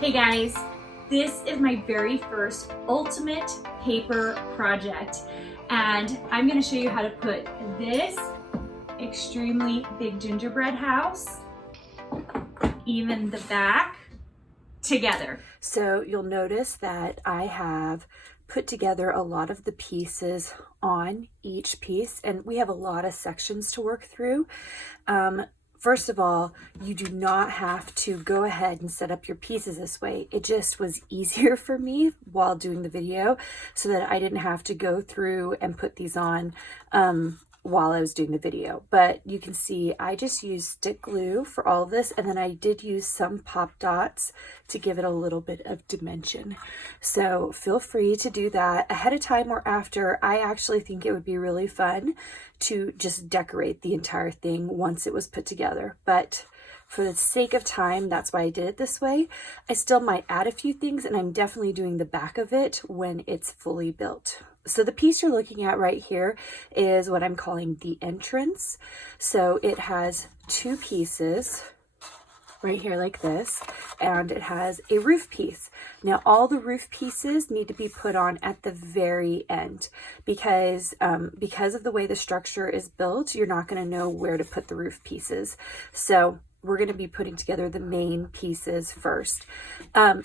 Hey guys, this is my very first ultimate paper project, and I'm going to show you how to put this extremely big gingerbread house, even the back, together. So you'll notice that I have put together a lot of the pieces on each piece, and we have a lot of sections to work through. First of all, you do not have to go ahead and set up your pieces this way. It just was easier for me while doing the video so that I didn't have to go through and put these on while I was doing the video. But you can see I just used stick glue for all of this, and then I did use some pop dots to give it a little bit of dimension. So feel free to do that ahead of time or after. I actually think it would be really fun to just decorate the entire thing once it was put together. But for the sake of time, that's why I did it this way. I still might add a few things, and I'm definitely doing the back of it when it's fully built. So the piece you're looking at right here is what I'm calling the entrance. So it has two pieces right here like this, and it has a roof piece. Now all the roof pieces need to be put on at the very end because of the way the structure is built, you're not going to know where to put the roof pieces. So we're going to be putting together the main pieces first.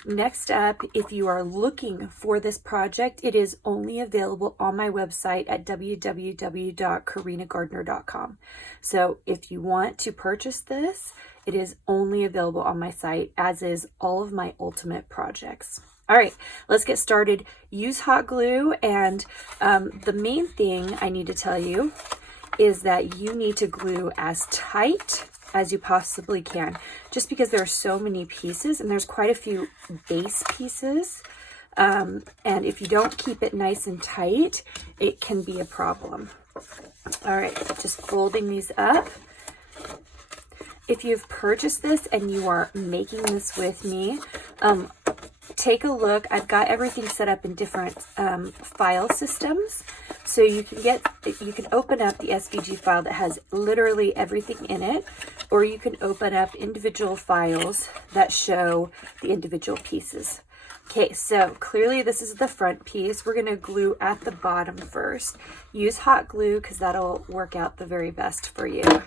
Next up, if you are looking for this project, it is only available on my website at www.carinagardner.com. So if you want to purchase this, it is only available on my site, as is all of my ultimate projects. All right, let's get started. Use hot glue, and the main thing I need to tell you is that you need to glue as tight as you possibly can, just because there are so many pieces and there's quite a few base pieces. And if you don't keep it nice and tight, it can be a problem. All right, just folding these up. If you've purchased this and you are making this with me, take a look. I've got everything set up in different file systems. So you can open up the SVG file that has literally everything in it, or you can open up individual files that show the individual pieces. Okay, so clearly this is the front piece. We're going to glue at the bottom first. Use hot glue because that'll work out the very best for you.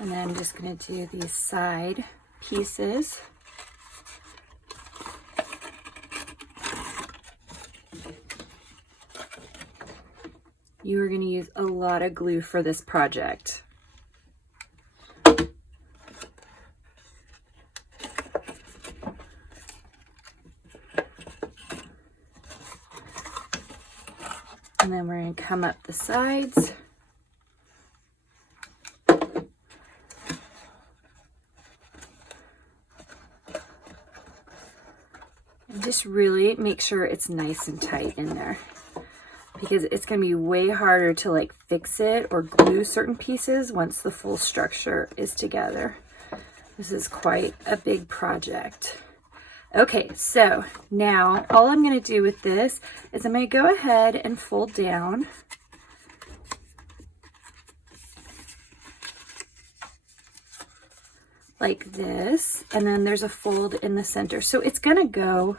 And then I'm just going to do these side pieces. You are going to use a lot of glue for this project. And then we're going to come up the sides. Just really make sure it's nice and tight in there, because it's going to be way harder to like fix it or glue certain pieces once the full structure is together. This is quite a big project. Okay, so now all I'm going to do with this is I'm going to go ahead and fold down. Like this, and then there's a fold in the center. So it's gonna go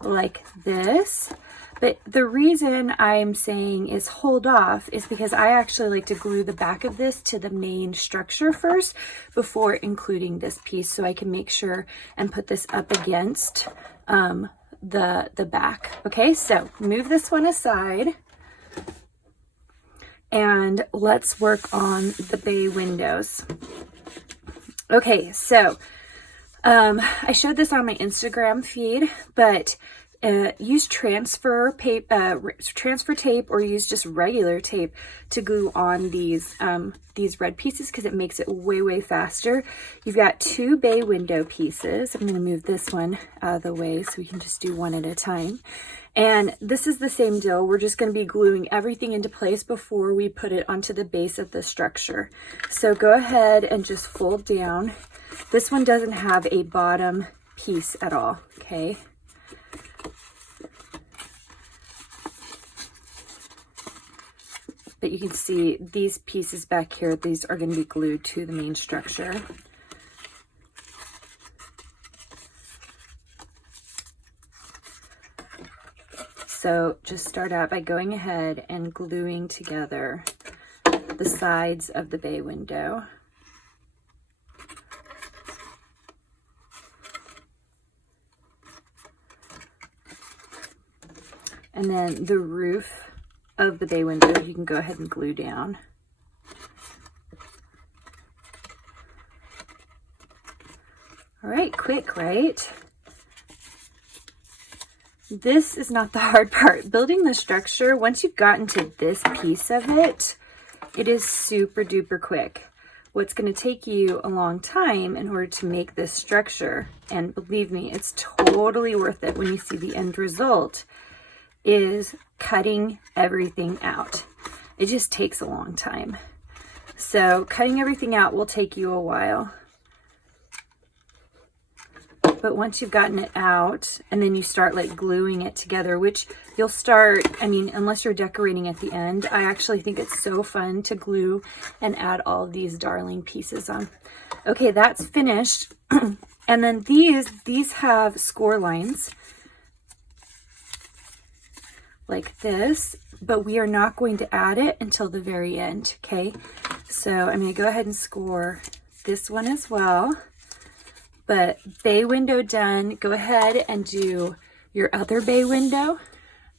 like this, but the reason I'm saying is hold off is because I actually like to glue the back of this to the main structure first before including this piece, so I can make sure and put this up against the back. Okay, so move this one aside and let's work on the bay windows. Okay, so I showed this on my Instagram feed, but use transfer tape or use just regular tape to glue on these red pieces because it makes it way faster. You've got 2 bay window pieces. I'm going to move this one out of the way so we can just do one at a time. And this is the same deal. We're just going to be gluing everything into place before we put it onto the base of the structure. So go ahead and just fold down. This one doesn't have a bottom piece at all, okay? But you can see these pieces back here, these are going to be glued to the main structure. So just start out by going ahead and gluing together the sides of the bay window. And then the roof of the bay window, you can go ahead and glue down. All right, quick, right? This is not the hard part. Building the structure, once you've gotten to this piece of it, it is super duper quick. What's going to take you a long time in order to make this structure, and believe me, it's totally worth it when you see the end result, is cutting everything out. It just takes a long time. So cutting everything out will take you a while. But once you've gotten it out and then you start like gluing it together, which you'll start, I mean, unless you're decorating at the end, I actually think it's so fun to glue and add all of these darling pieces on. Okay, that's finished. And then these have score lines like this, but we are not going to add it until the very end, okay? So I'm going to go ahead and score this one as well. But bay window done. Go ahead and do your other bay window.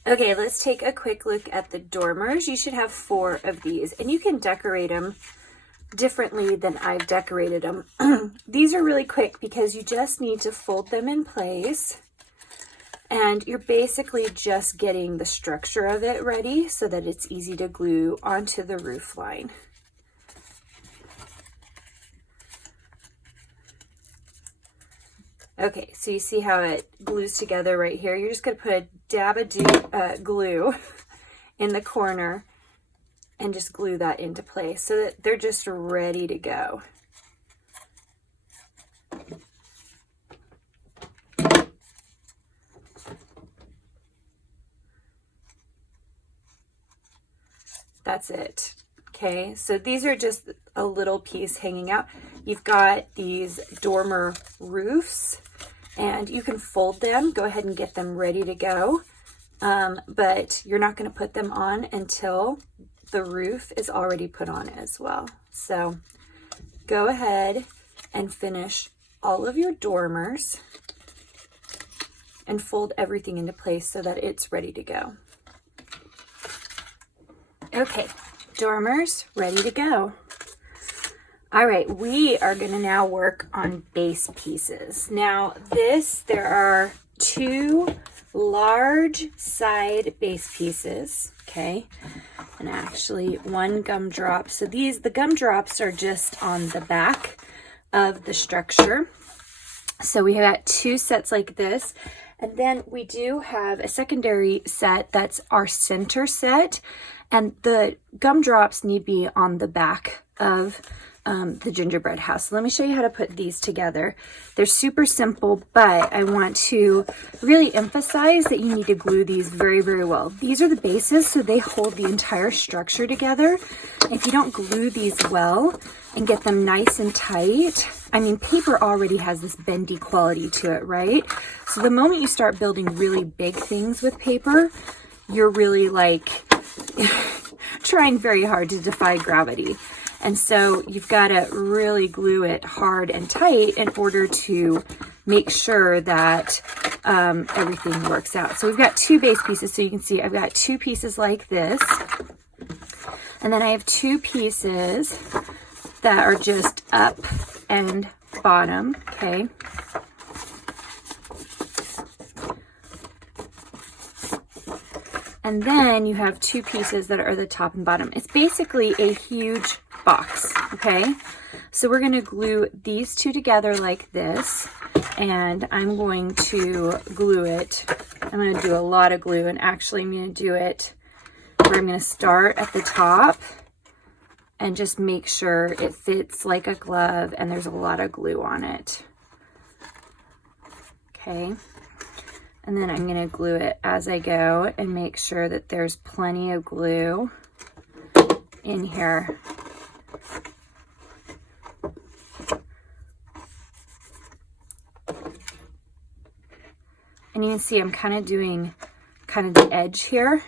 Okay, let's take a quick look at the dormers. You should have 4 of these, and you can decorate them differently than I've decorated them. These are really quick because you just need to fold them in place, and you're basically just getting the structure of it ready so that it's easy to glue onto the roof line. Okay, so you see how it glues together right here. You're just going to put a dab of glue in the corner and just glue that into place so that they're just ready to go. That's it. Okay, so these are just a little piece hanging out. You've got these dormer roofs, and you can fold them. Go ahead and get them ready to go, but you're not going to put them on until the roof is already put on as well. So go ahead and finish all of your dormers and fold everything into place so that it's ready to go. Okay, dormers ready to go. All right, we are going to now work on base pieces. Now there are 2 large side base pieces, okay, and actually 1 gumdrop. So the gumdrops are just on the back of the structure. So we have got 2 sets like this, and then we do have a secondary set that's our center set, and the gumdrops need to be on the back of the gingerbread house. So let me show you how to put these together. They're super simple, but I want to really emphasize that you need to glue these very well. These are the bases, so they hold the entire structure together. If you don't glue these well and get them nice and tight, I mean, paper already has this bendy quality to it, right? So the moment you start building really big things with paper, you're really like trying very hard to defy gravity. And so you've got to really glue it hard and tight in order to make sure that everything works out. So we've got 2 base pieces. So you can see I've got 2 pieces like this. And then I have 2 pieces that are just up and bottom, okay? And then you have two pieces that are the top and bottom. It's basically a huge box, okay? So we're gonna glue these two together like this, and I'm going to glue it. I'm gonna do a lot of glue, and actually I'm gonna do it where I'm gonna start at the top and just make sure it fits like a glove and there's a lot of glue on it. Okay. And then I'm gonna glue it as I go and make sure that there's plenty of glue in here. And you can see I'm kind of doing the edge here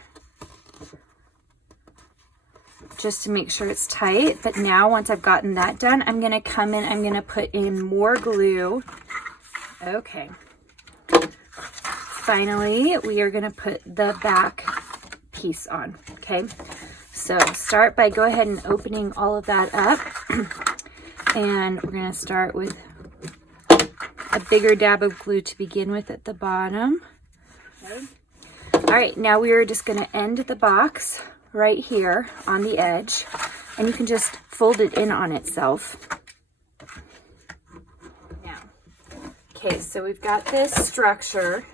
just to make sure it's tight. But now once I've gotten that done, I'm gonna come in, I'm gonna put in more glue. Okay. Finally, we are gonna put the back piece on, okay? So start by go ahead and opening all of that up. And we're gonna start with a bigger dab of glue to begin with at the bottom. Okay. All right, now we are just gonna end the box right here on the edge, and you can just fold it in on itself. Now, okay, so we've got this structure,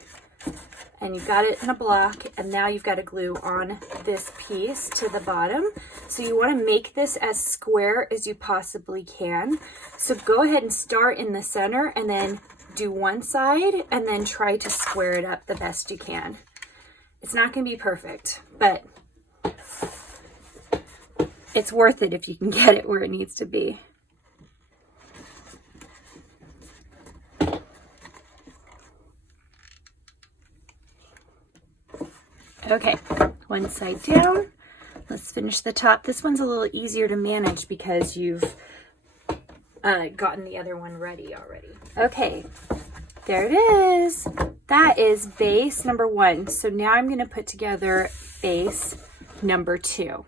and you've got it in a block, and now you've got to glue on this piece to the bottom. So you want to make this as square as you possibly can. So go ahead and start in the center and then do one side and then try to square it up the best you can. It's not going to be perfect, but it's worth it if you can get it where it needs to be. Okay, one side down. Let's finish the top. This one's a little easier to manage because you've gotten the other one ready already. Okay, there it is. That is base number 1. So now I'm going to put together base number 2.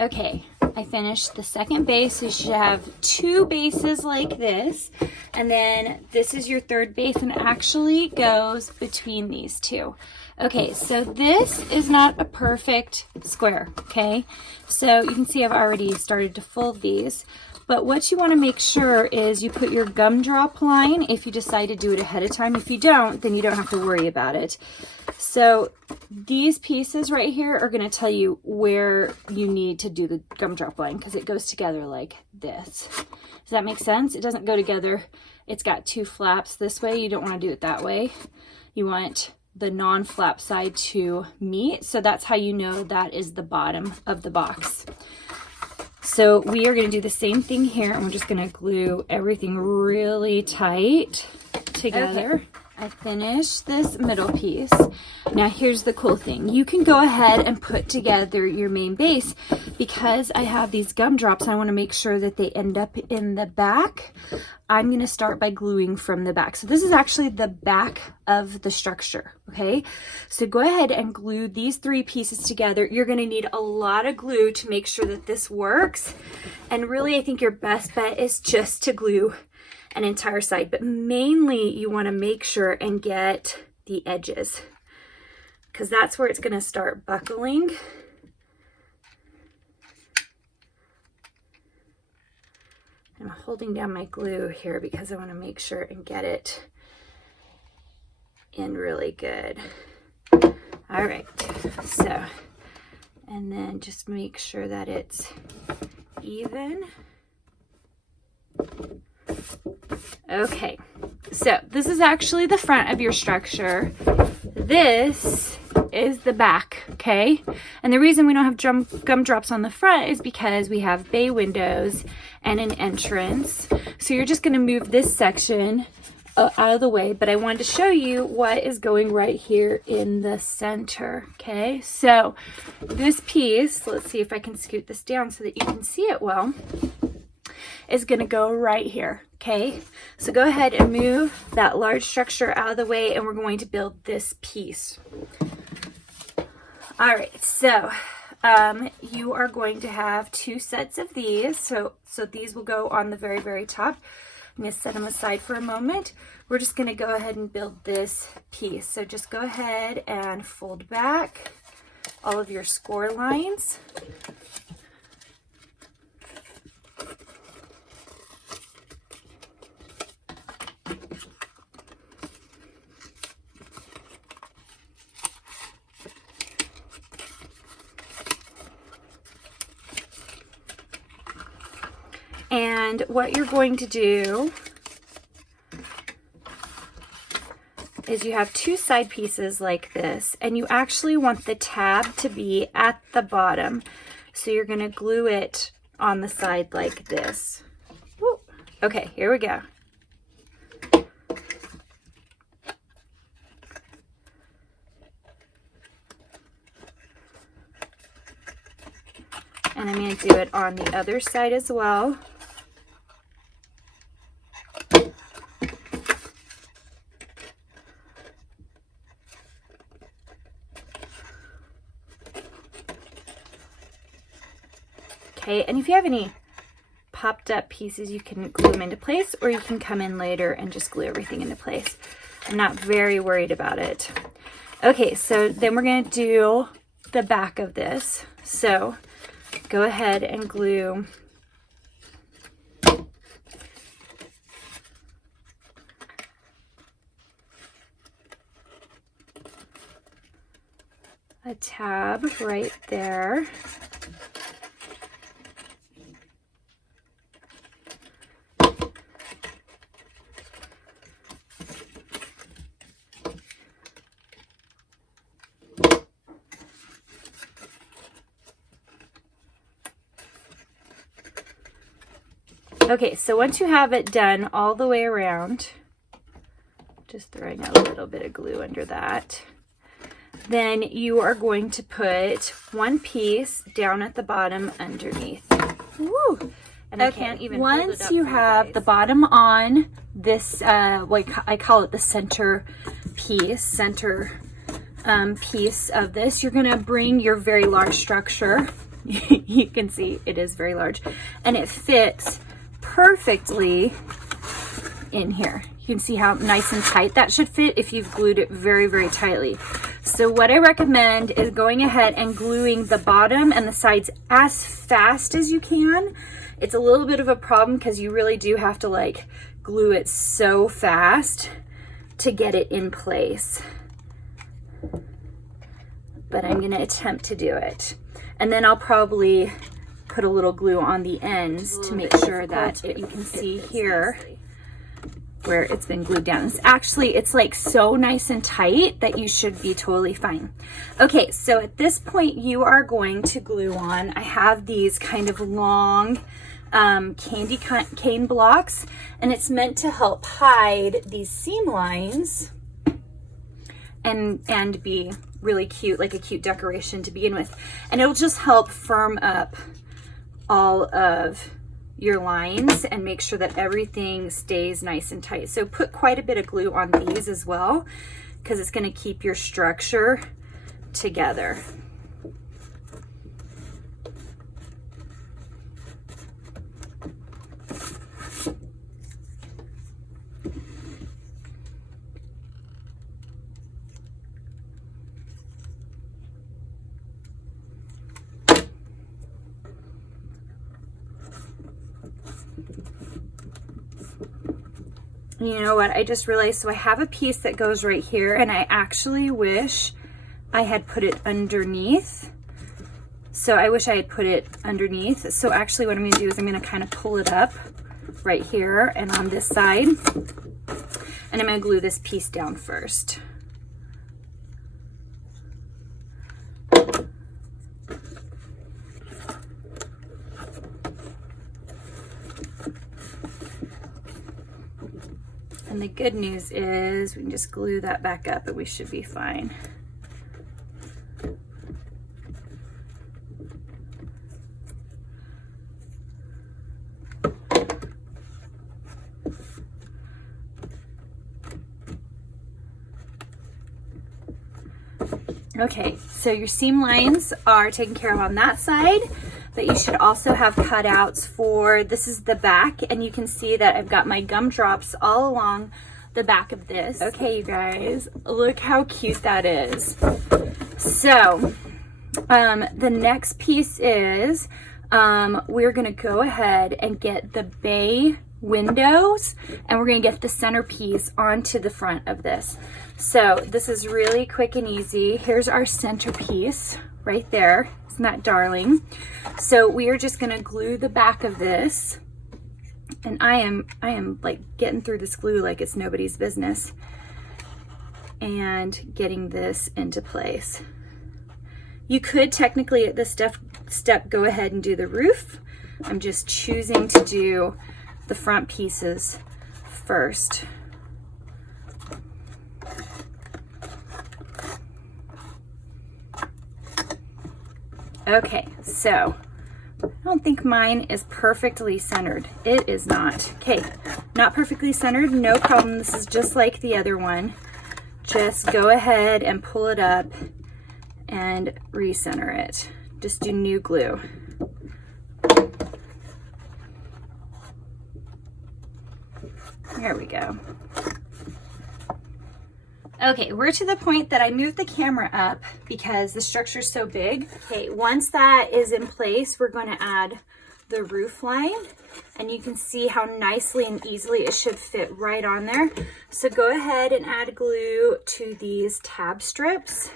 Okay, I finished the second base. So you should have 2 bases like this. And then this is your third base, and it actually goes between these two. Okay, so this is not a perfect square, okay? So you can see I've already started to fold these, but what you want to make sure is you put your gumdrop line if you decide to do it ahead of time. If you don't, then you don't have to worry about it. So these pieces right here are going to tell you where you need to do the gumdrop line because it goes together like this. Does that make sense? It doesn't go together. It's got 2 flaps this way. You don't want to do it that way. You want the non-flap side to meet. So that's how you know that is the bottom of the box. So we are going to do the same thing here, and we're just going to glue everything really tight together. Okay. I finished this middle piece. Now here's the cool thing. You can go ahead and put together your main base. Because I have these gumdrops, I want to make sure that they end up in the back. I'm going to start by gluing from the back. So this is actually the back of the structure, okay? So go ahead and glue these 3 pieces together. You're going to need a lot of glue to make sure that this works. And really, I think your best bet is just to glue an entire side, but mainly you want to make sure and get the edges because that's where it's going to start buckling. I'm holding down my glue here because I want to make sure and get it in really good. All right, so, and then just make sure that it's even. Okay, so this is actually the front of your structure. This is the back, okay? And the reason we don't have gumdrops on the front is because we have bay windows and an entrance. So you're just going to move this section out of the way, but I wanted to show you what is going right here in the center, okay? So this piece, let's see if I can scoot this down so that you can see it well, is going to go right here, okay? So go ahead and move that large structure out of the way, and we're going to build this piece. All right, so you are going to have 2 sets of these. So these will go on the very, very top. I'm going to set them aside for a moment. We're just going to go ahead and build this piece. So just go ahead and fold back all of your score lines. And what you're going to do is you have two side pieces like this, and you actually want the tab to be at the bottom. So you're going to glue it on the side like this. Woo. Okay, here we go. And I'm going to do it on the other side as well. Okay, and if you have any popped up pieces, you can glue them into place, or you can come in later and just glue everything into place. I'm not very worried about it. Okay, so then we're going to do the back of this. So go ahead and glue a tab right there. Okay, so once you have it done all the way around, just throwing a little bit of glue under that, then you are going to put one piece down at the bottom underneath. Woo! And okay, I can't even once you have the bottom on this, like I call it the center piece, piece of this, you're gonna bring your very large structure. You can see it is very large, and it fits perfectly in here. You can see how nice and tight that should fit if you've glued it very, very tightly. So what I recommend is going ahead and gluing the bottom and the sides as fast as you can. It's a little bit of a problem because you really do have to like glue it so fast to get it in place. But I'm going to attempt to do it. And then I'll probably put a little glue on the ends to make sure that you can see here where it's been glued down. It's like so nice and tight that you should be totally fine. Okay, so at this point you are going to glue on, I have these kind of long candy cane blocks, and it's meant to help hide these seam lines and be really cute, like a cute decoration to begin with. And it'll just help firm up all of your lines and make sure that everything stays nice and tight. So put quite a bit of glue on these as well, because it's going to keep your structure together. You know what, I just realized, so I have a piece that goes right here, and I actually wish I had put it underneath. So I wish I had put it underneath. So actually what I'm going to do is I'm going to kind of pull it up right here and on this side, and I'm going to glue this piece down first. And the good news is we can just glue that back up and we should be fine. Okay, so your seam lines are taken care of on that side, but you should also have cutouts for, this is the back, and you can see that I've got my gumdrops all along the back of this. Okay, you guys, look how cute that is. So The next piece is we're going to go ahead and get the bay windows, and we're going to get the centerpiece onto the front of this. So this is really quick and easy. Here's our centerpiece right there. Isn't that darling? So we are just going to glue the back of this, and I am like getting through this glue like it's nobody's business, and getting this into place. You could technically at this step go ahead and do the roof. I'm just choosing to do the front pieces first. Okay, so I don't think mine is perfectly centered. It is not. Okay, not perfectly centered, no problem. This is just like the other one. Just go ahead and pull it up and recenter it. Just do new glue. There we go. Okay, we're to the point that I moved the camera up because the structure is so big. Okay, once that is in place, we're going to add the roof line, and you can see how nicely and easily it should fit right on there. So go ahead and add glue to these tab strips.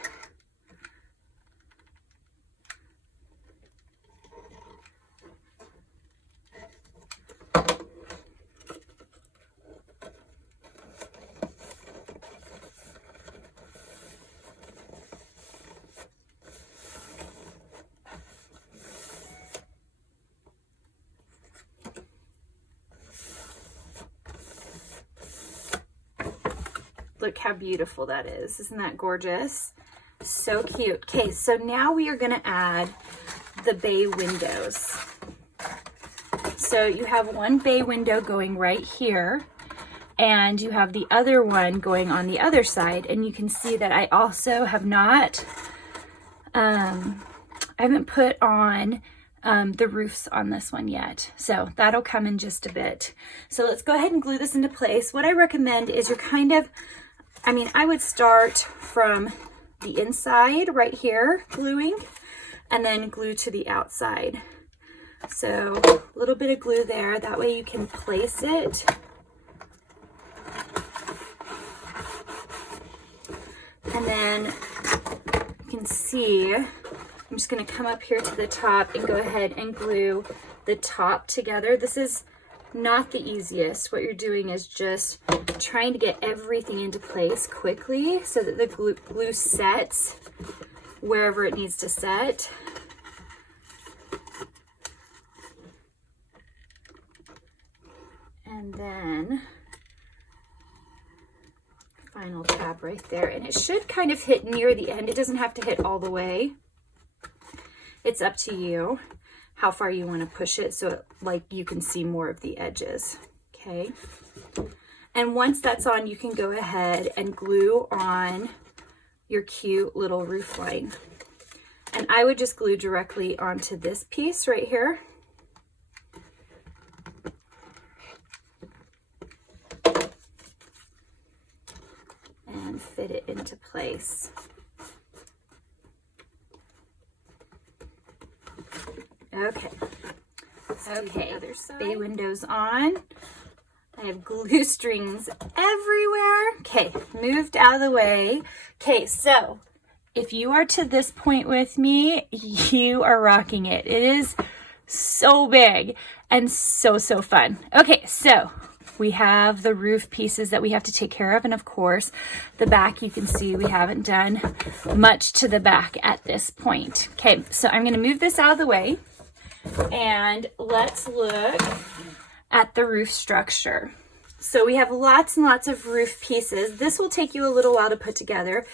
Look how beautiful that is. Isn't that gorgeous? So cute. Okay, so now we are going to add the bay windows. So you have one bay window going right here, and you have the other one going on the other side. And you can see that I also have not, I haven't put on the roofs on this one yet. So that'll come in just a bit. So let's go ahead and glue this into place. What I recommend is you're kind of, I would start from the inside right here, gluing, and then glue to the outside. So a little bit of glue there, that way you can place it. And then you can see, I'm just going to come up here to the top and go ahead and glue the top together. This is not the easiest. What you're doing is just trying to get everything into place quickly so that the glue sets wherever it needs to set. And then final tab right there. And it should kind of hit near the end. It doesn't have to hit all the way. It's up to you how far you want to push it so like you can see more of the edges. Okay. And once that's on, you can go ahead and glue on your cute little roof line. And I would just glue directly onto this piece right here. And fit it into place. Okay. Okay, bay windows on. I have glue strings everywhere. Okay, moved out of the way. Okay, so if you are to this point with me, you are rocking it. It is so big and so fun. Okay, so we have the roof pieces that we have to take care of. And of course, the back, you can see we haven't done much to the back at this point. Okay, so I'm gonna move this out of the way and let's look at the roof structure. So we have lots and lots of roof pieces. This will take you a little while to put together.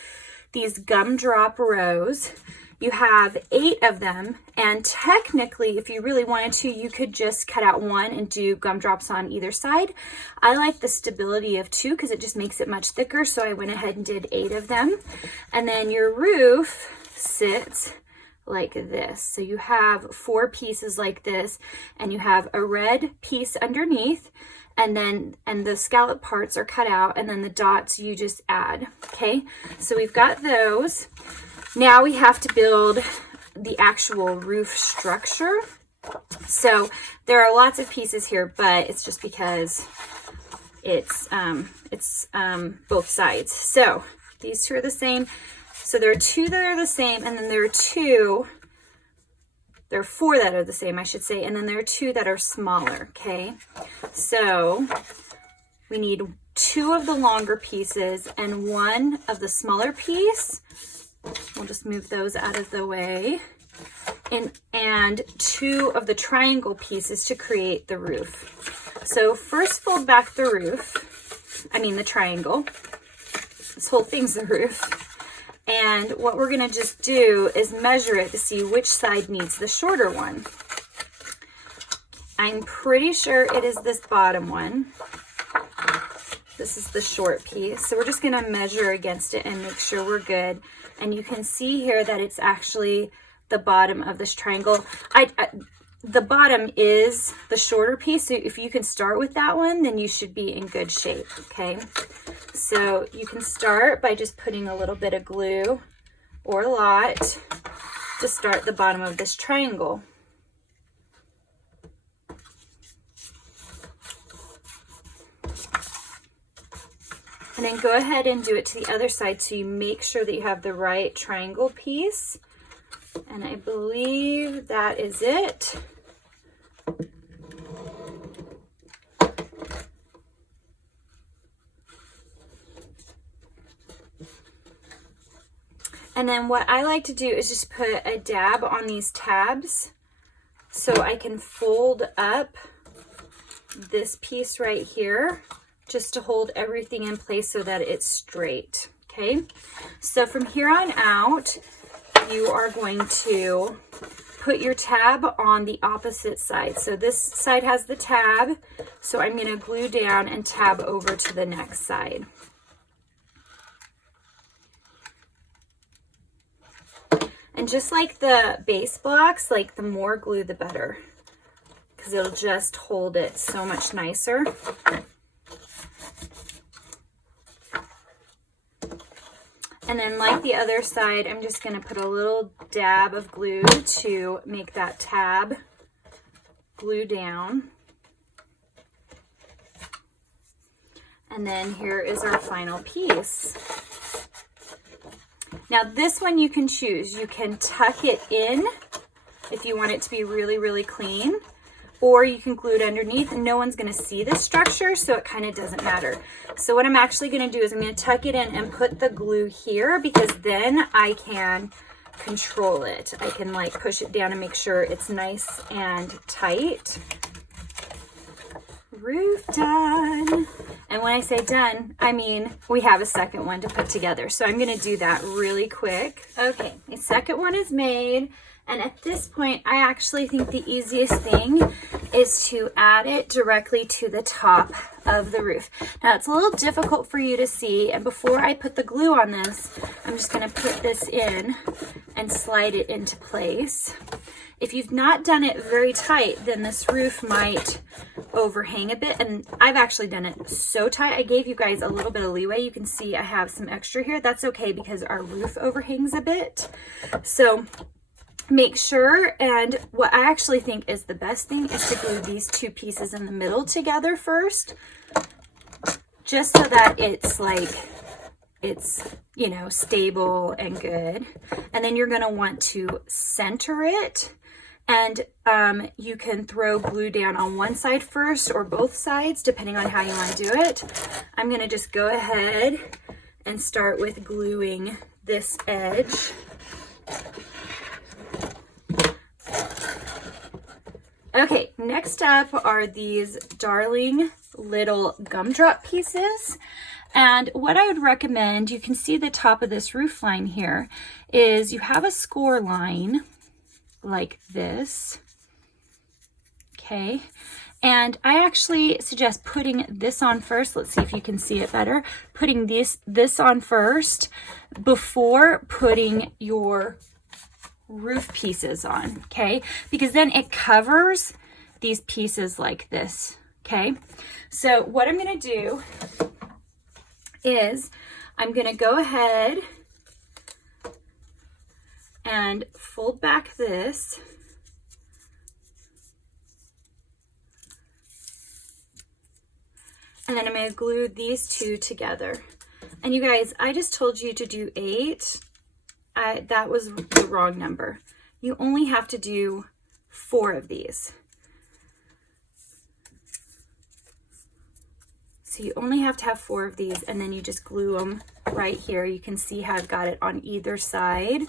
These gumdrop rows, you have 8 of them, and technically if you really wanted to, you could just cut out one and do gumdrops on either side. I like the stability of 2 because it just makes it much thicker, so I went ahead and did 8 of them. And then your roof sits like this. So you have 4 pieces like this, and you have a red piece underneath, and the scallop parts are cut out, and then the dots you just add. Okay, so we've got those. Now we have to build the actual roof structure. So there are lots of pieces here, but it's just because it's both sides. So these two are the same. So there are two that are the same, and then there are four that are the same, I should say, and then there are two that are smaller, okay? So we need two of the longer pieces and one of the smaller piece. We'll just move those out of the way. And two of the triangle pieces to create the roof. So first fold back the the triangle. This whole thing's the roof. And what we're gonna just do is measure it to see which side needs the shorter one. I'm pretty sure it is this bottom one. This is the short piece. So we're just gonna measure against it and make sure we're good. And you can see here that it's actually the bottom of this triangle. The bottom is the shorter piece, so if you can start with that one, then you should be in good shape, okay? So you can start by just putting a little bit of glue or a lot to start the bottom of this triangle. And then go ahead and do it to the other side so you make sure that you have the right triangle piece. And I believe that is it. And then what I like to do is just put a dab on these tabs so I can fold up this piece right here just to hold everything in place so that it's straight, okay? So from here on out, you are going to put your tab on the opposite side. So this side has the tab, so I'm going to glue down and tab over to the next side. And just like the base blocks, like the more glue the better, because it'll just hold it so much nicer. And then like the other side, I'm just going to put a little dab of glue to make that tab glue down. And then here is our final piece. Now this one you can choose. You can tuck it in if you want it to be really, really clean, or you can glue it underneath. No one's going to see the structure, so it kind of doesn't matter. So what I'm actually going to do is I'm going to tuck it in and put the glue here, because then I can control it. I can like push it down and make sure it's nice and tight. Roof done. And when I say done, I mean we have a second one to put together. So I'm going to do that really quick. Okay, the second one is made. And at this point, I actually think the easiest thing is to add it directly to the top of the roof. Now, it's a little difficult for you to see, and before I put the glue on this, I'm just going to put this in and slide it into place. If you've not done it very tight, then this roof might overhang a bit, and I've actually done it so tight. I gave you guys a little bit of leeway. You can see I have some extra here. That's okay because our roof overhangs a bit. So make sure, and what I actually think is the best thing is to glue these two pieces in the middle together first, just so that it's like, it's, you know, stable and good. And then you're going to want to center it, and you can throw glue down on one side first or both sides, depending on how you want to do it. I'm going to just go ahead and start with gluing this edge. Okay, next up are these darling little gumdrop pieces. And what I would recommend, you can see the top of this roof line here, is you have a score line like this. Okay, and I actually suggest putting this on first. Let's see if you can see it better. Putting this on first before putting your roof pieces on, okay? Because then it covers these pieces like this, okay? So what I'm gonna do is I'm gonna go ahead and fold back this. And then I'm going to glue these two together. And you guys, I just told you to do 8. That was the wrong number. You only have to do 4 of these. So you only have to have 4 of these, and then you just glue them right here. You can see how I've got it on either side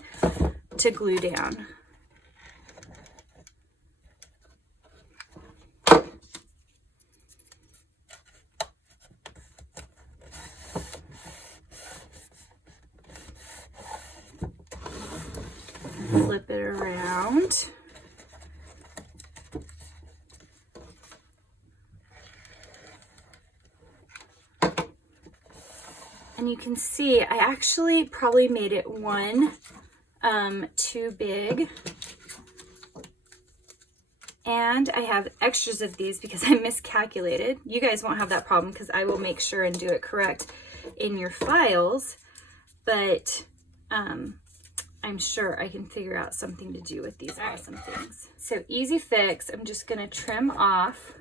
to glue down. Flip it around. And you can see I actually probably made it one too big. And I have extras of these because I miscalculated. You guys won't have that problem because I will make sure and do it correct in your files. But I'm sure I can figure out something to do with these awesome things. So easy fix, I'm just gonna trim off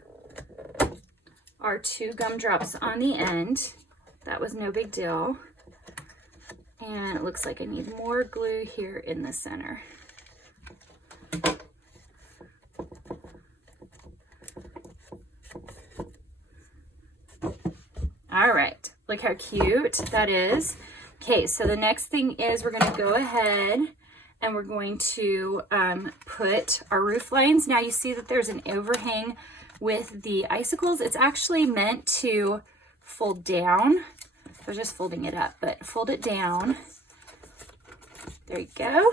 our 2 gumdrops on the end. That was no big deal. And it looks like I need more glue here in the center. All right, look how cute that is. Okay, so the next thing is we're gonna go ahead and we're going to put our roof lines. Now you see that there's an overhang with the icicles. It's actually meant to fold down. I was just folding it up, but fold it down. There you go.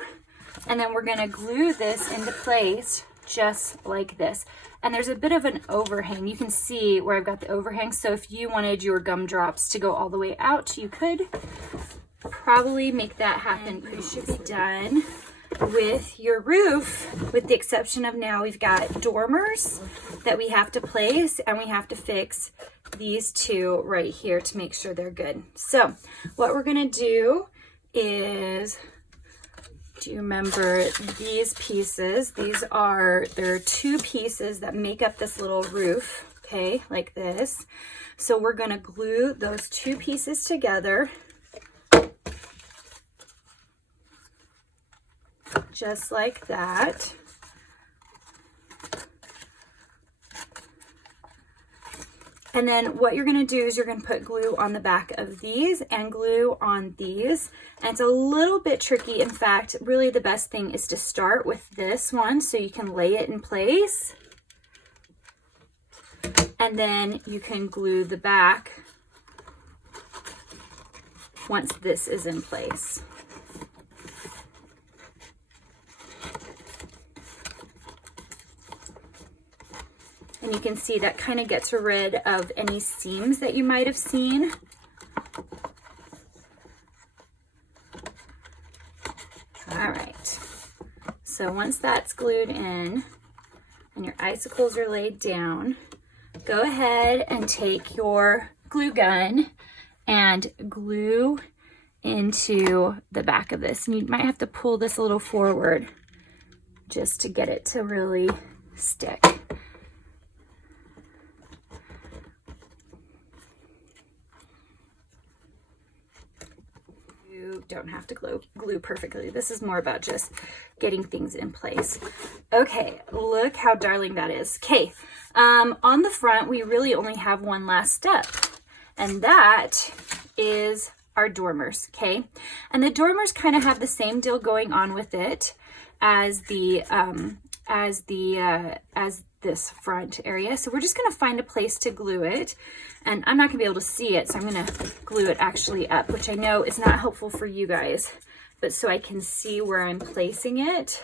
And then we're gonna glue this into place just like this. And there's a bit of an overhang. You can see where I've got the overhang. So if you wanted your gumdrops to go all the way out, you could probably make that happen. You should be done with your roof, with the exception of now we've got dormers that we have to place, and we have to fix these 2 right here to make sure they're good. So what we're gonna do is, do you remember these pieces? There are 2 pieces that make up this little roof, okay, like this. So we're gonna glue those 2 pieces together, just like that. And then what you're gonna do is you're gonna put glue on the back of these and glue on these. And it's a little bit tricky. In fact, really the best thing is to start with this one so you can lay it in place. And then you can glue the back once this is in place. And you can see that kind of gets rid of any seams that you might have seen. All right, so once that's glued in and your icicles are laid down, go ahead and take your glue gun and glue into the back of this. And you might have to pull this a little forward just to get it to really stick. Don't have to glue perfectly. This is more about just getting things in place. Okay, look how darling that is. Okay, on the front, we really only have one last step, and that is our dormers, okay? And the dormers kind of have the same deal going on with it as this front area. So we're just gonna find a place to glue it. And I'm not gonna be able to see it, so I'm gonna glue it actually up, which I know is not helpful for you guys, but so I can see where I'm placing it.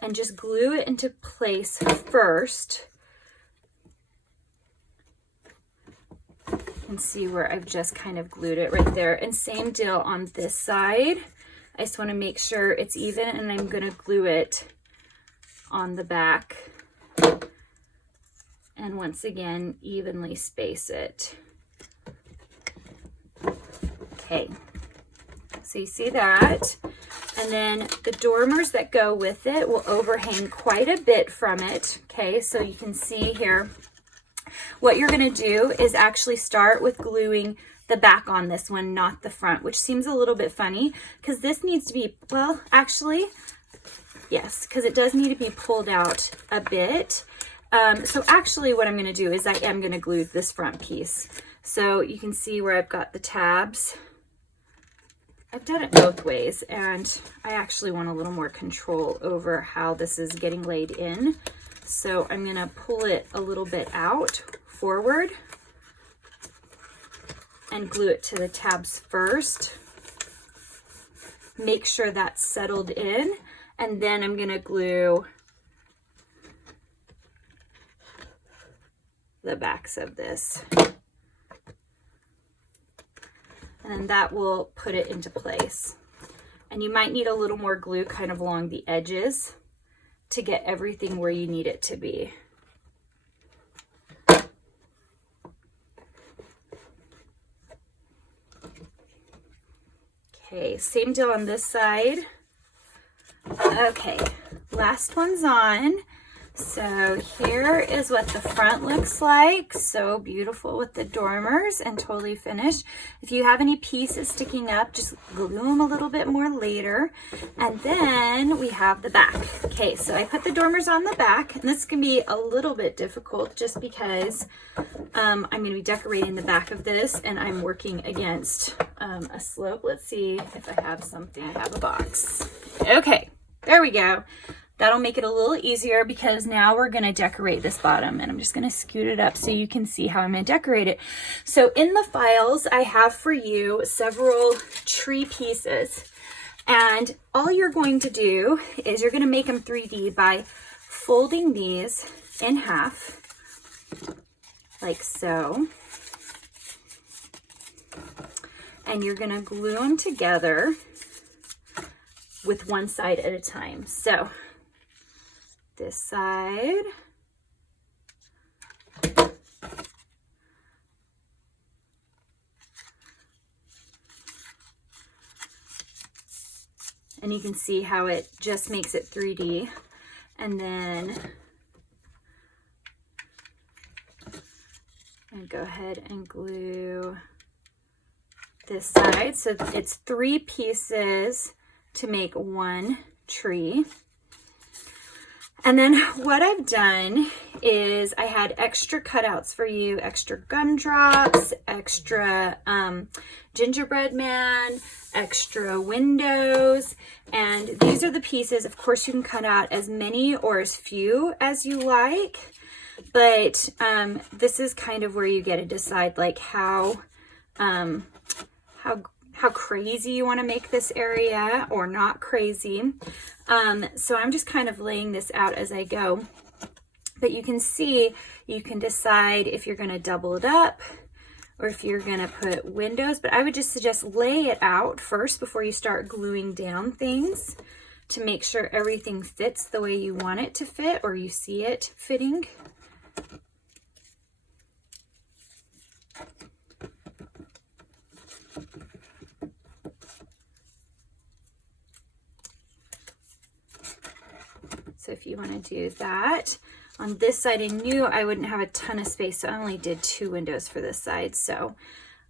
And just glue it into place first. You can see where I've just kind of glued it right there. And same deal on this side. I just wanna make sure it's even, and I'm gonna glue it on the back. And once again, evenly space it. Okay, so you see that. And then the dormers that go with it will overhang quite a bit from it. Okay, so you can see here, what you're gonna do is actually start with gluing the back on this one, not the front, which seems a little bit funny because this needs to be, well, actually, yes, because it does need to be pulled out a bit. So actually what I'm gonna do is I am gonna glue this front piece. So you can see where I've got the tabs. I've done it both ways, and I actually want a little more control over how this is getting laid in. So I'm gonna pull it a little bit out forward and glue it to the tabs first. Make sure that's settled in, and then I'm gonna glue the backs of this. And that will put it into place. And you might need a little more glue kind of along the edges to get everything where you need it to be. Okay, same deal on this side. Okay, last one's on. So here is what the front looks like. So beautiful with the dormers and totally finished. If you have any pieces sticking up, just glue them a little bit more later. And then we have the back. Okay, so I put the dormers on the back, and this can be a little bit difficult just because I'm going to be decorating the back of this, and I'm working against a slope. Let's see if I have something. I have a box. Okay, there we go. That'll make it a little easier because now we're gonna decorate this bottom, and I'm just gonna scoot it up so you can see how I'm gonna decorate it. So in the files, I have for you several tree pieces, and all you're going to do is you're gonna make them 3D by folding these in half, like so. And you're gonna glue them together with one side at a time. So this side, and you can see how it just makes it 3D. And then I go ahead and glue this side. So it's 3 pieces to make one tree. And then what I've done is I had extra cutouts for you, extra gumdrops, extra gingerbread man, extra windows, and these are the pieces. Of course, you can cut out as many or as few as you like, but this is kind of where you get to decide like how crazy you want to make this area or not crazy. So I'm just kind of laying this out as I go. But you can see, you can decide if you're going to double it up or if you're going to put windows. But I would just suggest lay it out first before you start gluing down things to make sure everything fits the way you want it to fit or you see it fitting. So if you want to do that, on this side, I knew I wouldn't have a ton of space, so I only did 2 windows for this side. So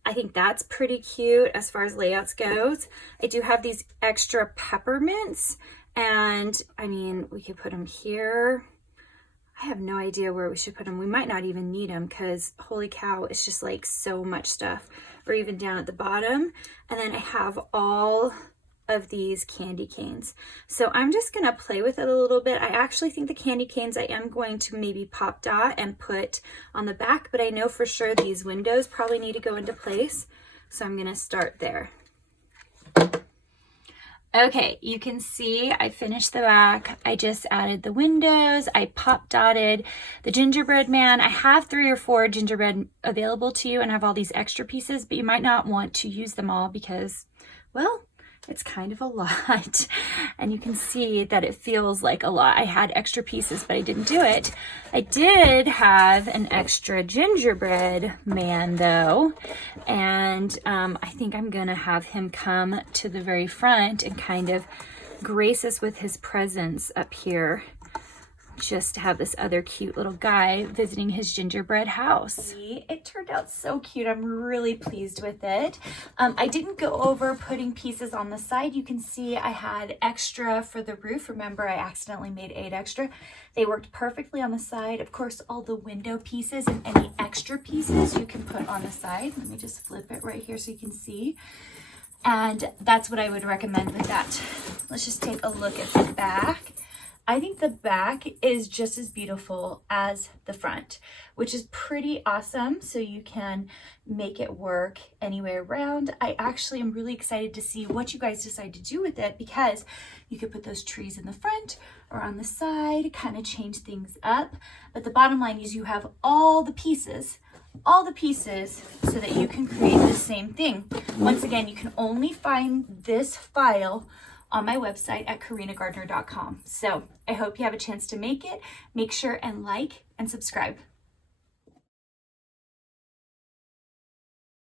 I think that's pretty cute as far as layouts goes. I do have these extra peppermints, and I mean, we could put them here. I have no idea where we should put them. We might not even need them because holy cow, it's just like so much stuff. Or even down at the bottom. And then I have all of these candy canes. So I'm just gonna play with it a little bit. I actually think the candy canes I am going to maybe pop dot and put on the back, but I know for sure these windows probably need to go into place. So I'm gonna start there. Okay, you can see I finished the back. I just added the windows. I pop dotted the gingerbread man. I have 3 or 4 gingerbread available to you and I have all these extra pieces, but you might not want to use them all because, well, it's kind of a lot. And you can see that it feels like a lot. I had extra pieces, but I didn't do it. I did have an extra gingerbread man though. And I think I'm gonna have him come to the very front and kind of grace us with his presence up here, just to have this other cute little guy visiting his gingerbread house. It turned out so cute. I'm really pleased with it. I didn't go over putting pieces on the side. You can see I had extra for the roof. Remember, I accidentally made 8 extra. They worked perfectly on the side. Of course, all the window pieces and any extra pieces you can put on the side. Let me just flip it right here so you can see. And that's what I would recommend with that. Let's just take a look at the back. I think the back is just as beautiful as the front, which is pretty awesome. So you can make it work anywhere around. I actually am really excited to see what you guys decide to do with it, because you could put those trees in the front or on the side, kind of change things up. But the bottom line is you have all the pieces so that you can create the same thing. Once again, you can only find this file on my website at carinagardner.com. So I hope you have a chance to make it. Make sure and like and subscribe.